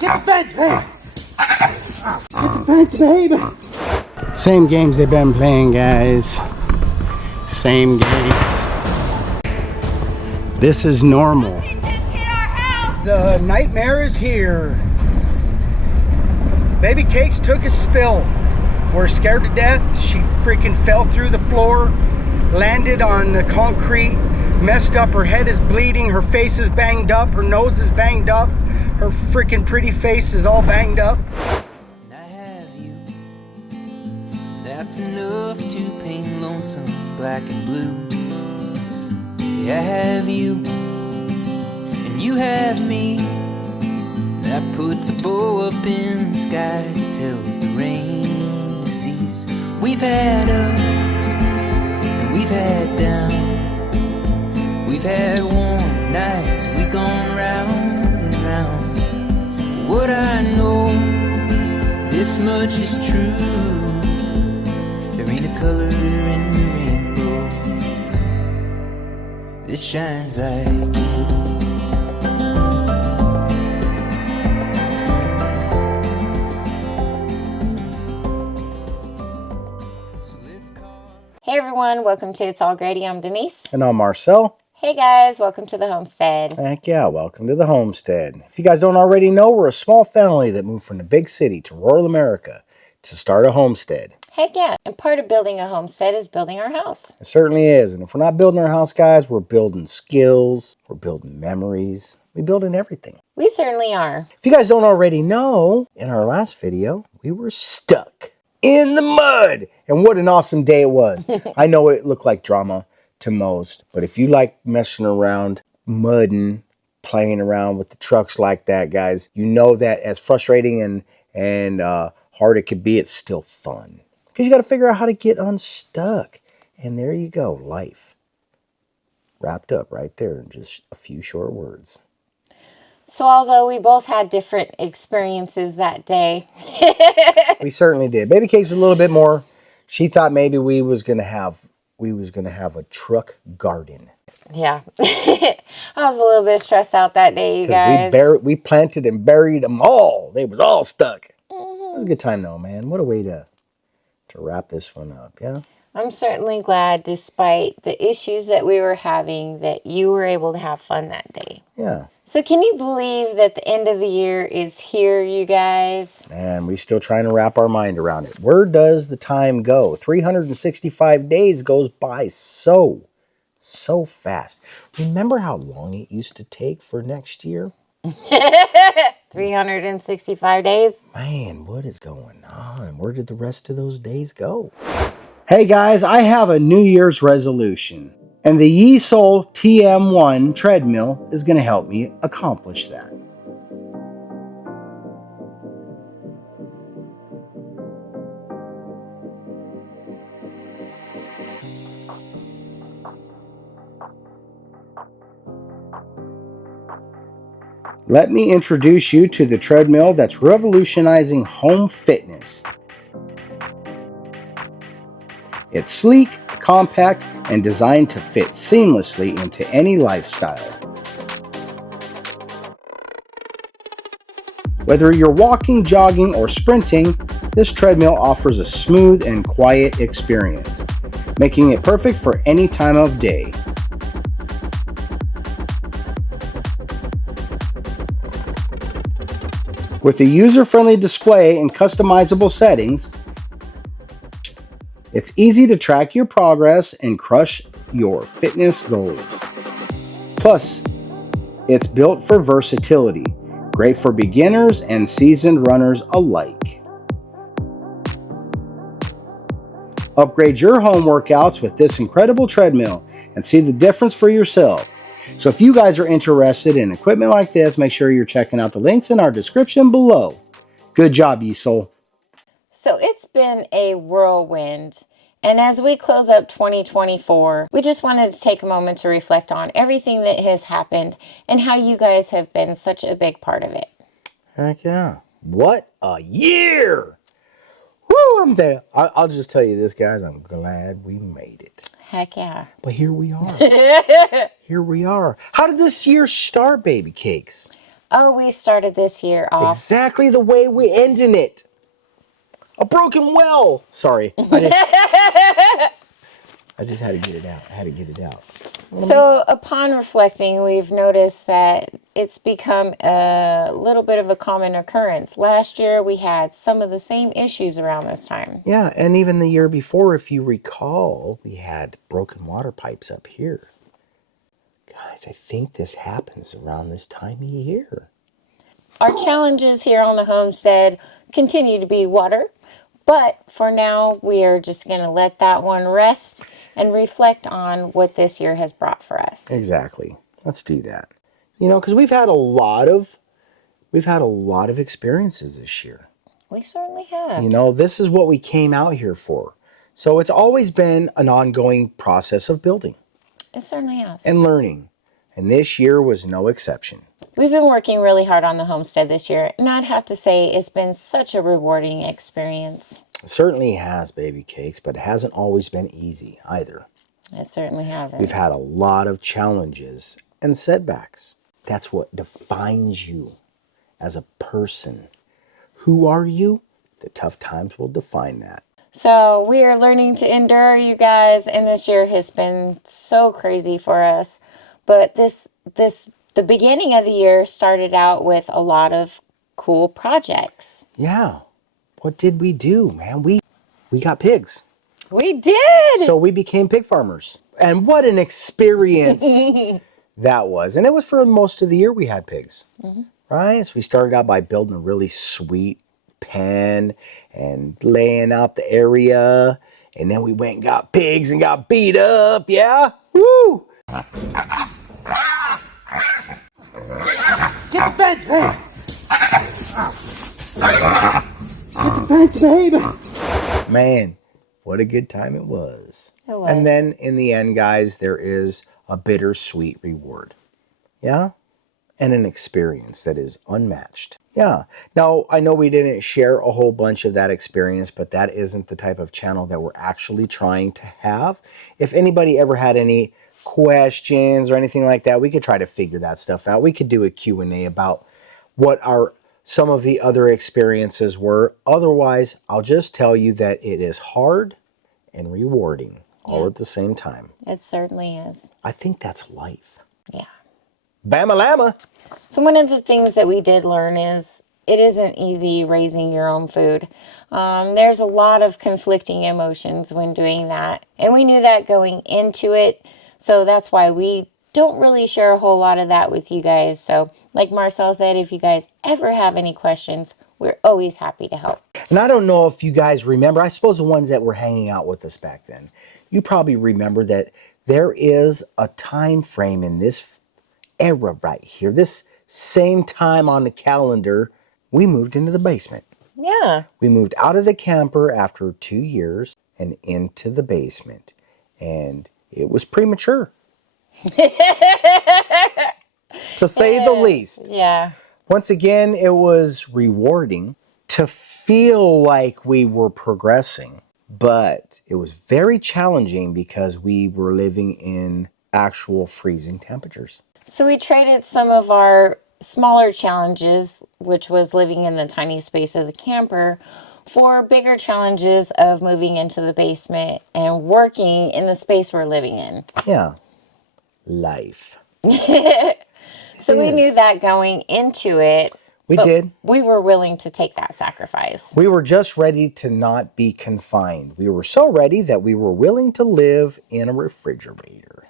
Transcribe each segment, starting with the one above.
Get the bench, babe! Get the bench, babe! Same games they've been playing, guys. Same games. This is normal. The nightmare is here. Baby Cakes took a spill. We're scared to death. She freaking fell through the floor, landed on the concrete, messed up. Her head is bleeding. Her face is banged up. Her nose is banged up. Her freaking pretty face is all banged up. I have you. That's enough to paint lonesome black and blue. Yeah, I have you. And you have me. That puts a bow up in the sky that tells the rain to cease. We've had up and we've had down. We've had warm nights, we've gone round and round. What I know, this much is true. There ain't a color in the rainbow that shines like you. Hey everyone, welcome to It's All Grady. I'm Denise. And I'm Marcel. Hey guys, welcome to the Homestead. Heck yeah, welcome to the Homestead. If you guys don't already know, we're a small family that moved from the big city to rural America to start a homestead. Heck yeah, and part of building a homestead is building our house. It certainly is, and if we're not building our house, guys, we're building skills, we're building memories, we're building everything. We certainly are. If you guys don't already know, in our last video, we were stuck in the mud. And what an awesome day it was. I know it looked like drama to most, but if you like messing around, mudding, playing around with the trucks like that, guys, you know that as frustrating and hard it could be, it's still fun. Because you got to figure out how to get unstuck. And there you go, life. Wrapped up right there in just a few short words. So although we both had different experiences that day. We certainly did. Baby Cakes was a little bit more. She thought maybe we was gonna have a truck garden. Yeah. I was a little bit stressed out that day, you guys. We planted and buried them all. They was all stuck. It was a good time though, man. What a way to wrap this one up, yeah? I'm certainly glad, despite the issues that we were having, that you were able to have fun that day. Yeah. So can you believe that the end of the year is here, you guys? And we still trying to wrap our mind around it. Where does the time go? 365 days goes by so fast. Remember how long it used to take for next year? 365 days? Man, what is going on? Where did the rest of those days go? Hey guys, I have a New Year's resolution, and the YeSoul TM1 treadmill is going to help me accomplish that. Let me introduce you to the treadmill that's revolutionizing home fitness. It's sleek, compact, and designed to fit seamlessly into any lifestyle. Whether you're walking, jogging, or sprinting, this treadmill offers a smooth and quiet experience, making it perfect for any time of day. With a user-friendly display and customizable settings, it's easy to track your progress and crush your fitness goals. Plus, it's built for versatility, great for beginners and seasoned runners alike. Upgrade your home workouts with this incredible treadmill and see the difference for yourself. So if you guys are interested in equipment like this, make sure you're checking out the links in our description below. Good job, YeSoul. So it's been a whirlwind. And as we close up 2024, we just wanted to take a moment to reflect on everything that has happened and how you guys have been such a big part of it. Heck yeah. What a year! Woo, I'm there. I'll just tell you this, guys. I'm glad we made it. Heck yeah. But here we are. here we are. How did this year start, baby cakes? Oh, we started this year off. Exactly the way we ended it. A broken well. Sorry. I just had to get it out. I had to get it out. So upon reflecting, we've noticed that it's become a little bit of a common occurrence. Last year, we had some of the same issues around this time. Yeah, and even the year before, if you recall, we had broken water pipes up here. Guys, I think this happens around this time of year. Our challenges here on the homestead continue to be water, but for now, we are just going to let that one rest and reflect on what this year has brought for us. Exactly. Let's do that. You know, because we've had a lot of experiences this year. We certainly have. You know, this is what we came out here for. So it's always been an ongoing process of building. It certainly has. And learning. And this year was no exception. We've been working really hard on the homestead this year, and I'd have to say it's been such a rewarding experience. It certainly has, baby cakes, but it hasn't always been easy either. It certainly hasn't. We've had a lot of challenges and setbacks. That's what defines you as a person. Who are you? The tough times will define that. So we are learning to endure, you guys, and this year has been so crazy for us. But the beginning of the year started out with a lot of cool projects. Yeah. What did we do, man? We got pigs. We did! So we became pig farmers. And what an experience that was. And it was for most of the year we had pigs. Mm-hmm. Right? So we started out by building a really sweet pen and laying out the area. And then we went and got pigs and got beat up. Yeah? Woo! Get the bench, hey! Get the bench, baby! Man, what a good time it was. It was. And then in the end, guys, there is a bittersweet reward. Yeah? And an experience that is unmatched. Yeah. Now, I know we didn't share a whole bunch of that experience, but that isn't the type of channel that we're actually trying to have. If anybody ever had any questions or anything like that, we could try to figure that stuff out. We could do a Q&A about what some of the other experiences were. Otherwise, I'll just tell you that it is hard and rewarding all at the same time. It certainly is. I think that's life. Yeah. Bama-lama. So one of the things that we did learn is it isn't easy raising your own food. There's a lot of conflicting emotions when doing that. And we knew that going into it. So that's why we don't really share a whole lot of that with you guys. So like Marcel said, if you guys ever have any questions, we're always happy to help. And I don't know if you guys remember, I suppose the ones that were hanging out with us back then, you probably remember that there is a time frame in this era right here. This same time on the calendar, we moved into the basement. Yeah. We moved out of the camper after 2 years and into the basement. And it was premature. To say the least. Yeah. Once again, it was rewarding to feel like we were progressing, but it was very challenging because we were living in actual freezing temperatures. So we traded some of our smaller challenges, which was living in the tiny space of the camper, for bigger challenges of moving into the basement and working in the space we're living in. Yeah. Life. So we knew that going into it. We did. We were willing to take that sacrifice. We were just ready to not be confined. We were so ready that we were willing to live in a refrigerator.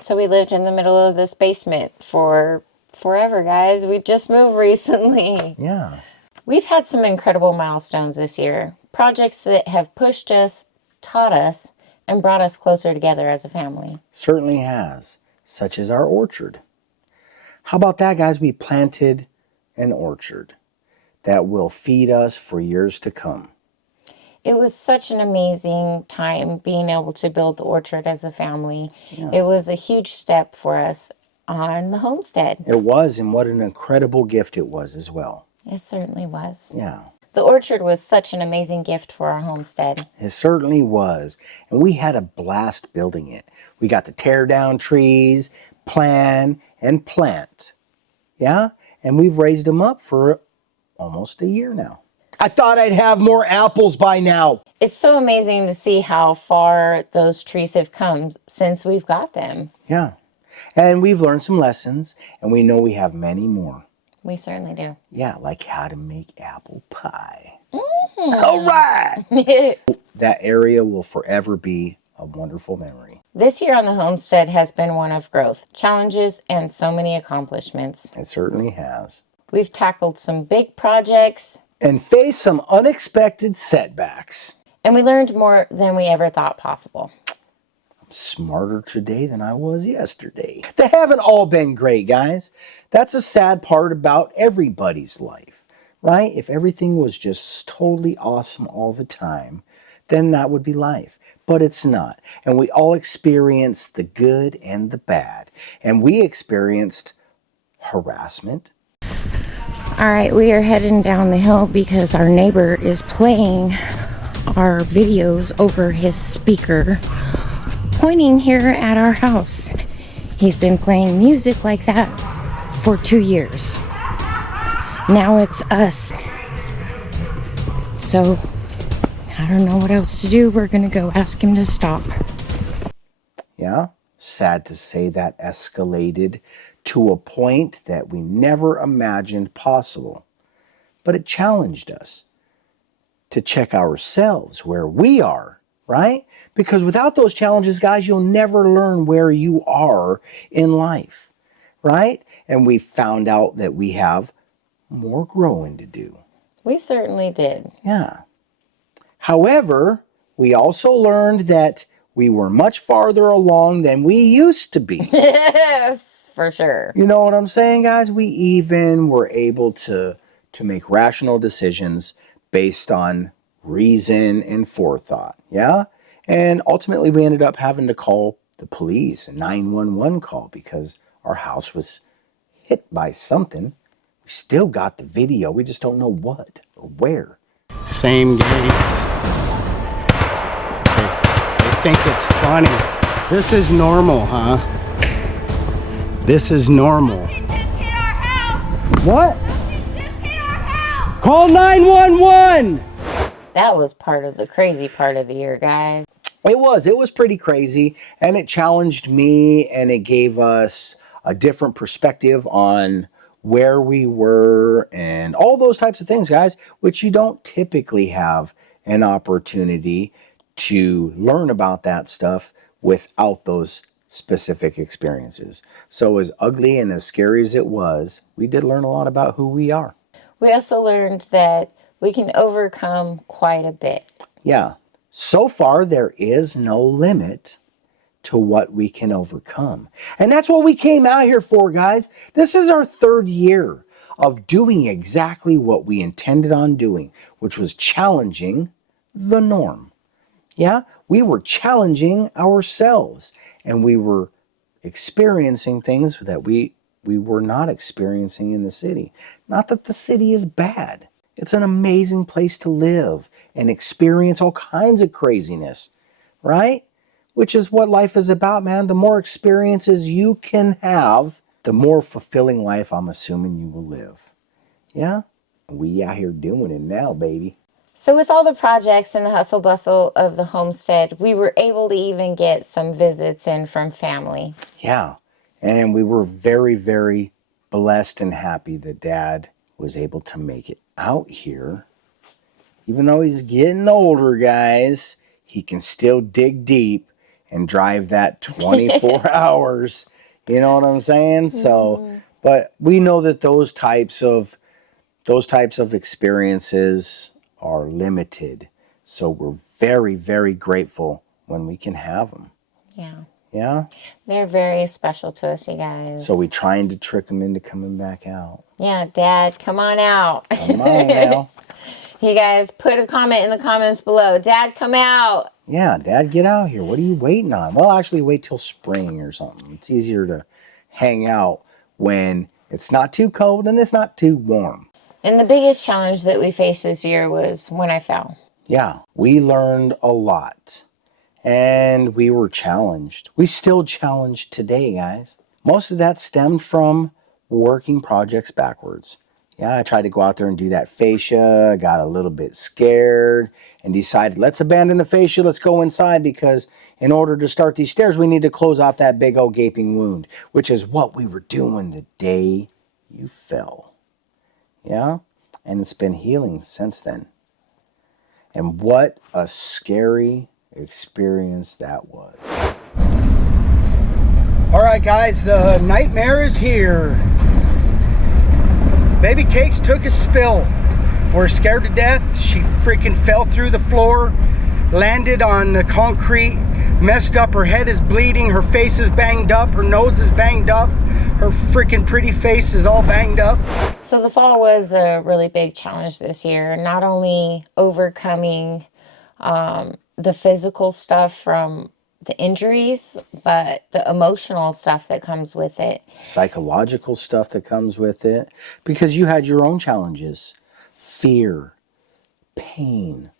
So we lived in the middle of this basement for forever, guys. We just moved recently. Yeah. We've had some incredible milestones this year. Projects that have pushed us, taught us, and brought us closer together as a family. Certainly has, such as our orchard. How about that, guys? We planted an orchard that will feed us for years to come. It was such an amazing time being able to build the orchard as a family. Yeah. It was a huge step for us on the homestead. It was, and what an incredible gift it was as well. It certainly was. Yeah. The orchard was such an amazing gift for our homestead. It certainly was. And we had a blast building it. We got to tear down trees, plan, and plant. Yeah? And we've raised them up for almost a year now. I thought I'd have more apples by now. It's so amazing to see how far those trees have come since we've got them. Yeah. And we've learned some lessons, and we know we have many more. We certainly do. Yeah, like how to make apple pie. All right. That area will forever be a wonderful memory. This year on the homestead has been one of growth, challenges, and so many accomplishments. It certainly has. We've tackled some big projects. And faced some unexpected setbacks. And we learned more than we ever thought possible. I'm smarter today than I was yesterday. They haven't all been great, guys. That's a sad part about everybody's life, right? If everything was just totally awesome all the time, then that would be life. But it's not. And we all experience the good and the bad. And we experienced harassment. All right, we are heading down the hill because our neighbor is playing our videos over his speaker, pointing here at our house. He's been playing music like that for 2 years. Now it's us. So, I don't know what else to do. We're gonna go ask him to stop. Yeah, sad to say that escalated to a point that we never imagined possible. But it challenged us to check ourselves where we are, right? Because without those challenges, guys, you'll never learn where you are in life, right? And we found out that we have more growing to do. We certainly did. Yeah. However, we also learned that we were much farther along than we used to be. Yes, for sure. You know what I'm saying, guys? We even were able to make rational decisions based on reason and forethought. Yeah? And ultimately, we ended up having to call the police, a 911 call, because our house was hit by something. We still got the video. We just don't know what or where. Same game. They think it's funny. This is normal, huh? This is normal. Something just hit our house. What? Something just hit our house. Call 911! That was part of the crazy part of the year, guys. It was pretty crazy, and it challenged me, and it gave us a different perspective on where we were and all those types of things, guys, which you don't typically have an opportunity to learn about that stuff without those specific experiences. So as ugly and as scary as it was, we did learn a lot about who we are. We also learned that we can overcome quite a bit. Yeah. So far, there is no limit to what we can overcome. And that's what we came out here for, guys. This is our 3rd year of doing exactly what we intended on doing, which was challenging the norm. Yeah, we were challenging ourselves, and we were experiencing things that we were not experiencing in the city. Not that the city is bad. It's an amazing place to live and experience all kinds of craziness, right? Which is what life is about, man. The more experiences you can have, the more fulfilling life I'm assuming you will live. Yeah? We out here doing it now, baby. So with all the projects and the hustle bustle of the homestead, we were able to even get some visits in from family. Yeah. And we were very, very blessed and happy that Dad was able to make it out here. Even though he's getting older, guys, he can still dig deep and drive that 24 hours. You know what I'm saying? So, but we know that those types of experiences are limited. So we're very, very grateful when we can have them. Yeah. Yeah? They're very special to us, you guys. So we're trying to trick them into coming back out. Yeah, Dad, come on out. Come on now. You guys put a comment in the comments below. Dad, come out. Yeah, Dad, get out here. What are you waiting on? Well, actually, wait till spring or something. It's easier to hang out when it's not too cold and it's not too warm. And the biggest challenge that we faced this year was when I fell. Yeah, we learned a lot. And we were challenged. We still challenged today, guys. Most of that stemmed from working projects backwards. Yeah, I tried to go out there and do that fascia, got a little bit scared, and decided, let's abandon the fascia, let's go inside, because in order to start these stairs, we need to close off that big old gaping wound, which is what we were doing the day you fell. Yeah? And it's been healing since then. And what a scary experience that was. All right, guys, the nightmare is here. Baby Cakes took a spill. We're scared to death. She freaking fell through the floor, landed on the concrete, messed up. Her head is bleeding. Her face is banged up. Her nose is banged up. Her freaking pretty face is all banged up. So the fall was a really big challenge this year. Not only overcoming the physical stuff from the injuries, but the emotional stuff that comes with it. Psychological stuff that comes with it. Because you had your own challenges. Fear, pain,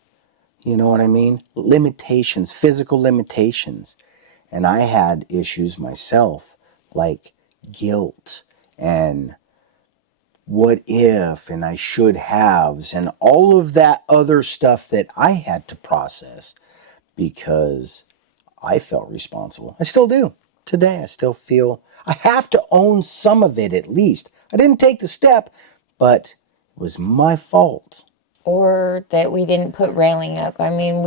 you know what I mean? Limitations, physical limitations. And I had issues myself, like guilt and what if and I should haves and all of that other stuff that I had to process because I felt responsible. I still do. Today I still feel I have to own some of it at least. I didn't take the step, but it was my fault. Or that we didn't put railing up. I mean,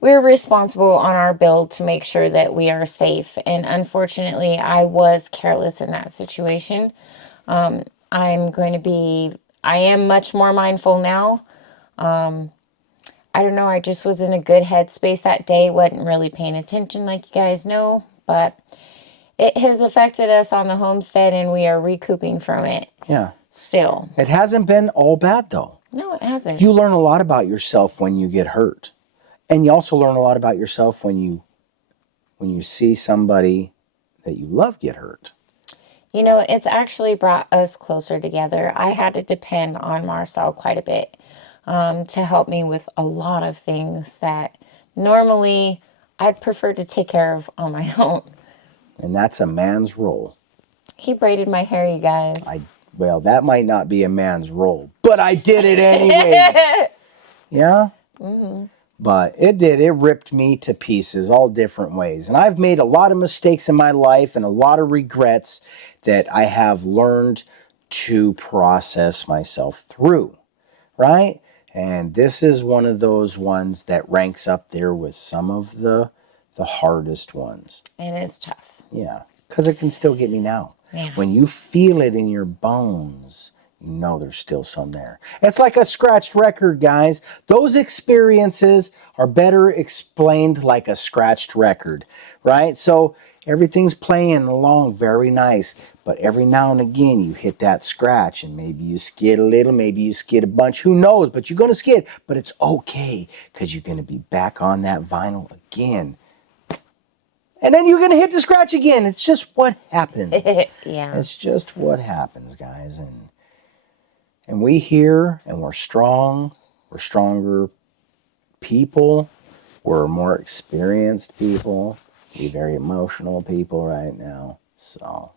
we're responsible on our build to make sure that we are safe. And unfortunately, I was careless in that situation. I am much more mindful now. I don't know, I just was in a good headspace that day. Wasn't really paying attention like you guys know. But it has affected us on the homestead and we are recouping from it. Yeah. Still. It hasn't been all bad though. No, it hasn't. You learn a lot about yourself when you get hurt. And you also learn a lot about yourself when you see somebody that you love get hurt. You know, it's actually brought us closer together. I had to depend on Marcel quite a bit to help me with a lot of things that normally I'd prefer to take care of on my own. And that's a man's role. He braided my hair, you guys. Well, that might not be a man's role, but I did it anyways. Yeah? Mm-hmm. But it did. It ripped me to pieces all different ways. And I've made a lot of mistakes in my life and a lot of regrets that I have learned to process myself through, right? And this is one of those ones that ranks up there with some of the hardest ones. It is tough. Yeah, because it can still get me now. Yeah. When you feel it in your bones, you know there's still some there. It's like a scratched record, guys. Those experiences are better explained like a scratched record, right? So everything's playing along very nice, but every now and again you hit that scratch and maybe you skid a little, maybe you skid a bunch, who knows, but you're going to skid, but it's okay because you're going to be back on that vinyl again. And then you're going to hit the scratch again. It's just what happens. Yeah. It's just what happens, guys. And we here, and we're strong. We're stronger people. We're more experienced people. We're very emotional people right now. So,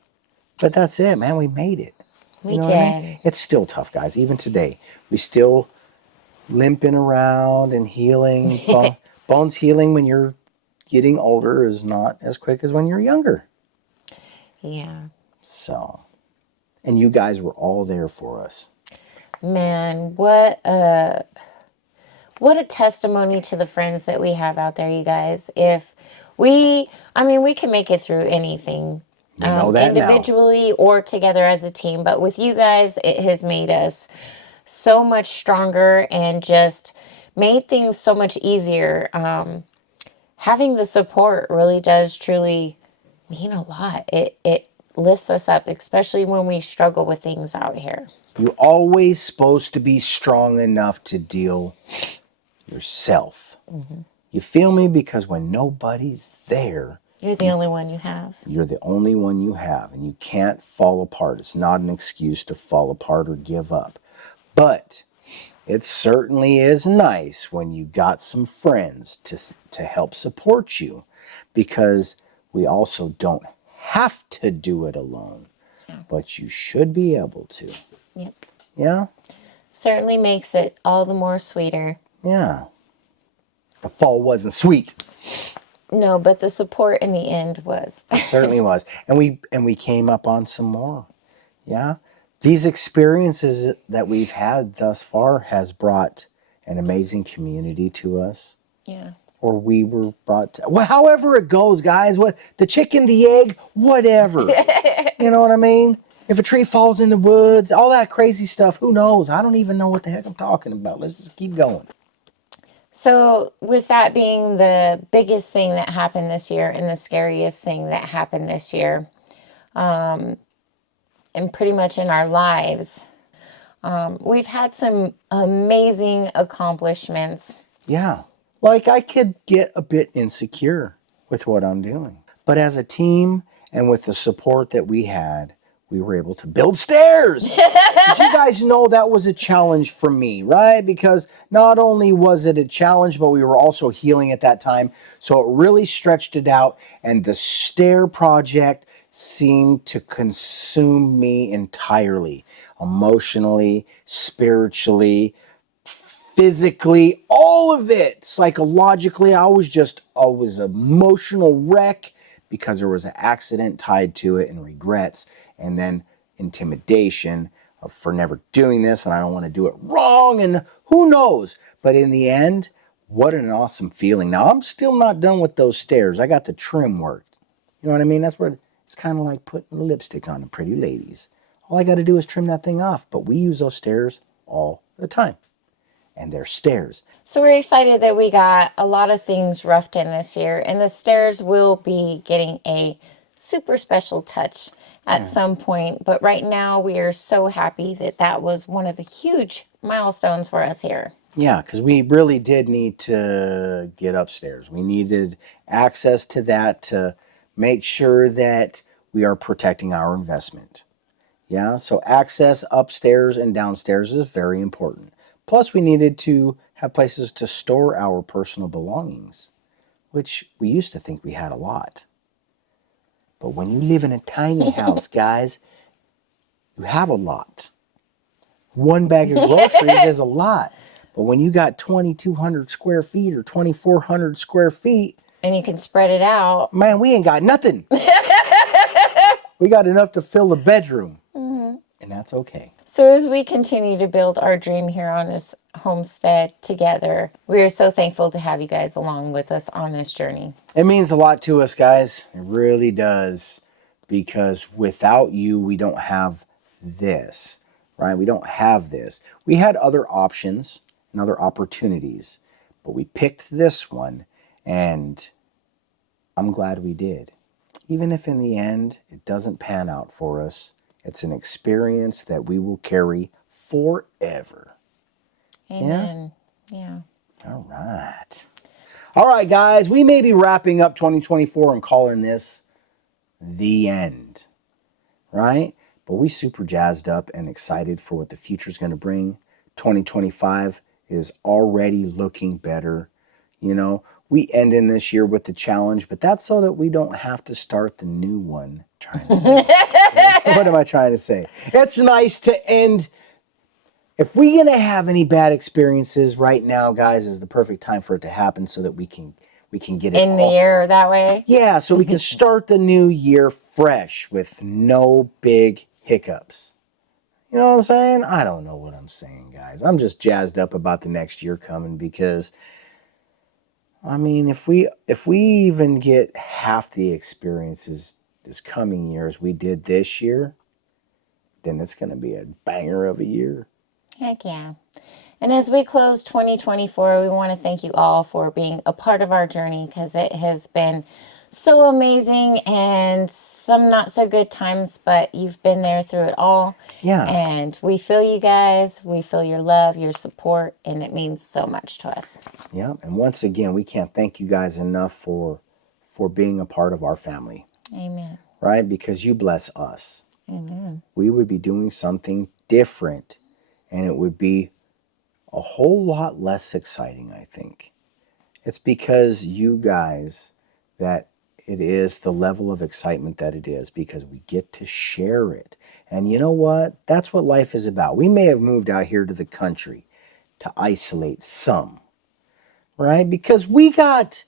but that's it, man. We made it. We did. I mean? It's still tough, guys. Even today, we still limping around and healing. Bones healing when you're getting older is not as quick as when you're younger. Yeah. So, and you guys were all there for us. Man, what a testimony to the friends that we have out there, you guys. We can make it through anything, you know that individually now. Or together as a team. But with you guys, it has made us so much stronger and just made things so much easier. Having the support really does truly mean a lot. It lifts us up, especially when we struggle with things out here. You're always supposed to be strong enough to deal yourself. Mm-hmm. You feel me? Because when nobody's there, you're the only one you have. You're the only one you have, and you can't fall apart. It's not an excuse to fall apart or give up. But it certainly is nice when you got some friends to help support you, because we also don't have to do it alone, but you should be able to. Yep. Yeah? Certainly makes it all the more sweeter. Yeah. The fall wasn't sweet. No, but the support in the end was. It certainly was. And we came up on some more. Yeah? These experiences that we've had thus far has brought an amazing community to us. Yeah. Or we were brought to, well, however it goes, guys. What the chicken, the egg, whatever. You know what I mean? If a tree falls in the woods, all that crazy stuff, who knows? I don't even know what the heck I'm talking about. Let's just keep going. So, with that being the biggest thing that happened this year and the scariest thing that happened this year, and pretty much in our lives, we've had some amazing accomplishments. Yeah. Like I could get a bit insecure with what I'm doing. But as a team and with the support that we had, we were able to build stairs. As you guys know, that was a challenge for me, right? Because not only was it a challenge, but we were also healing at that time. So it really stretched it out. And the stair project seemed to consume me entirely, emotionally, spiritually, physically, all of it. Psychologically, I was an emotional wreck because there was an accident tied to it and regrets, and then intimidation for never doing this, and I don't want to do it wrong, and who knows. But in the end, what an awesome feeling. Now, I'm still not done with those stairs. I got the trim worked. You know what I mean? That's what it's kind of like putting lipstick on the pretty ladies. All I got to do is trim that thing off, but we use those stairs all the time. And they're stairs. So we're excited that we got a lot of things roughed in this year, and the stairs will be getting a super special touch at some point. But right now, we are so happy that that was one of the huge milestones for us here. Yeah, because we really did need to get upstairs. We needed access to that to make sure that we are protecting our investment. Yeah, so access upstairs and downstairs is very important. Plus, we needed to have places to store our personal belongings, which we used to think we had a lot. But when you live in a tiny house, guys, you have a lot. One bag of groceries is a lot. But when you got 2,200 square feet or 2,400 square feet, and you can spread it out, man, we ain't got nothing. We got enough to fill the bedroom. And that's okay. So as we continue to build our dream here on this homestead together, we are so thankful to have you guys along with us on this journey. It means a lot to us, guys. It really does. Because without you, we don't have this, right? We don't have this. We had other options and other opportunities, but we picked this one, and I'm glad we did. Even if in the end it doesn't pan out for us, it's an experience that we will carry forever. Amen. Yeah. All right. All right, guys. We may be wrapping up 2024 and calling this the end, right? But we super jazzed up and excited for what the future is going to bring. 2025 is already looking better. You know, we end in this year with the challenge, but that's so that we don't have to start the new one. Trying to say. What am I trying to say? It's nice to end. If we're going to have any bad experiences right now, guys, is the perfect time for it to happen so that we can get it in the air that way. Yeah, so we can start the new year fresh with no big hiccups. You know what I'm saying? I don't know what I'm saying, guys. I'm just jazzed up about the next year coming because, I mean, if we even get half the experiences this coming year as we did this year, then it's going to be a banger of a year. Heck yeah. And as we close 2024, we want to thank you all for being a part of our journey because it has been so amazing and some not so good times, but you've been there through it all. Yeah. And we feel you guys. We feel your love, your support, and it means so much to us. Yeah. And once again, we can't thank you guys enough for being a part of our family. Amen. Right? Because you bless us. Amen. We would be doing something different and it would be a whole lot less exciting, I think. It's because you guys that it is the level of excitement that it is because we get to share it. And you know what? That's what life is about. We may have moved out here to the country to isolate some, right? Because we got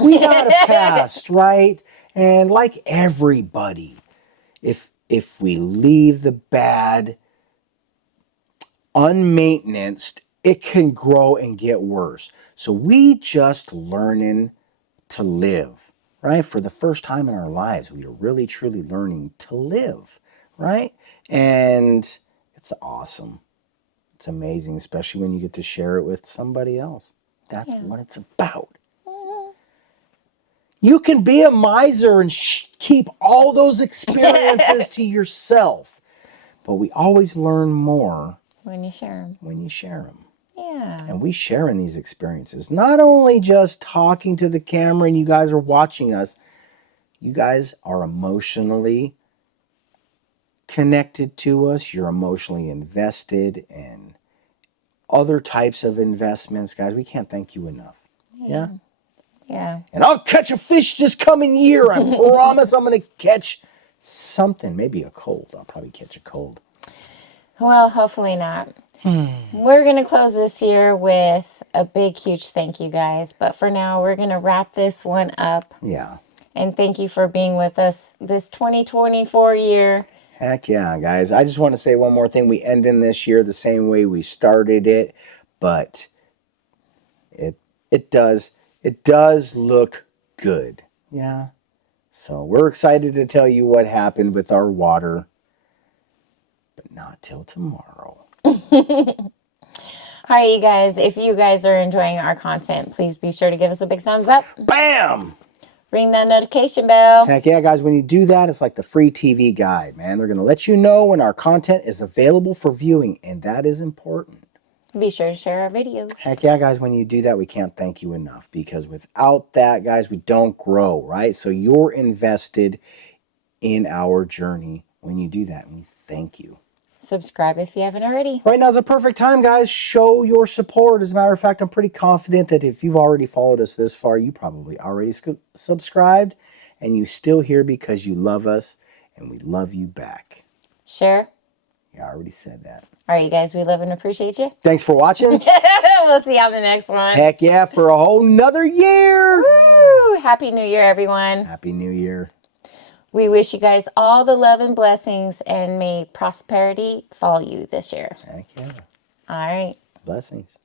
a past, right? And like everybody, if we leave the bad unmaintenanced, it can grow and get worse. So we just learning to live, right? For the first time in our lives, we are really truly learning to live, right? And it's awesome. It's amazing, especially when you get to share it with somebody else. That's what it's about. You can be a miser and keep all those experiences to yourself. But we always learn more when you share them. When you share them. Yeah. And we share in these experiences. Not only just talking to the camera and you guys are watching us, you guys are emotionally connected to us. You're emotionally invested in other types of investments. Guys, we can't thank you enough. Yeah? Yeah. And I'll catch a fish this coming year. I promise I'm going to catch something. Maybe a cold. I'll probably catch a cold. Well, hopefully not. We're going to close this year with a big, huge thank you, guys. But for now, we're going to wrap this one up. Yeah. And thank you for being with us this 2024 year. Heck yeah, guys. I just want to say one more thing. We end in this year the same way we started it, but it does look good. Yeah. So we're excited to tell you what happened with our water, but not till tomorrow. All right, you guys. If you guys are enjoying our content, please be sure to give us a big thumbs up. Bam! Ring that notification bell. Heck yeah, guys. When you do that, it's like the free TV guide, man. They're going to let you know when our content is available for viewing, and that is important. Be sure to share our videos. Heck yeah, guys. When you do that, we can't thank you enough, because without that, guys, we don't grow, right? So you're invested in our journey when you do that, and we thank you. Subscribe if you haven't already. Right now is a perfect time, guys. Show your support. As a matter of fact, I'm pretty confident that if you've already followed us this far, you probably already subscribed, and you still here because you love us, and we love you back. Share. Yeah, I already said that. All right, you guys, we love and appreciate you. Thanks for watching. We'll see you on the next one. Heck yeah, for a whole nother year. Woo! Happy New Year, everyone. Happy New Year. We wish you guys all the love and blessings, and may prosperity follow you this year. Heck yeah. All right. Blessings.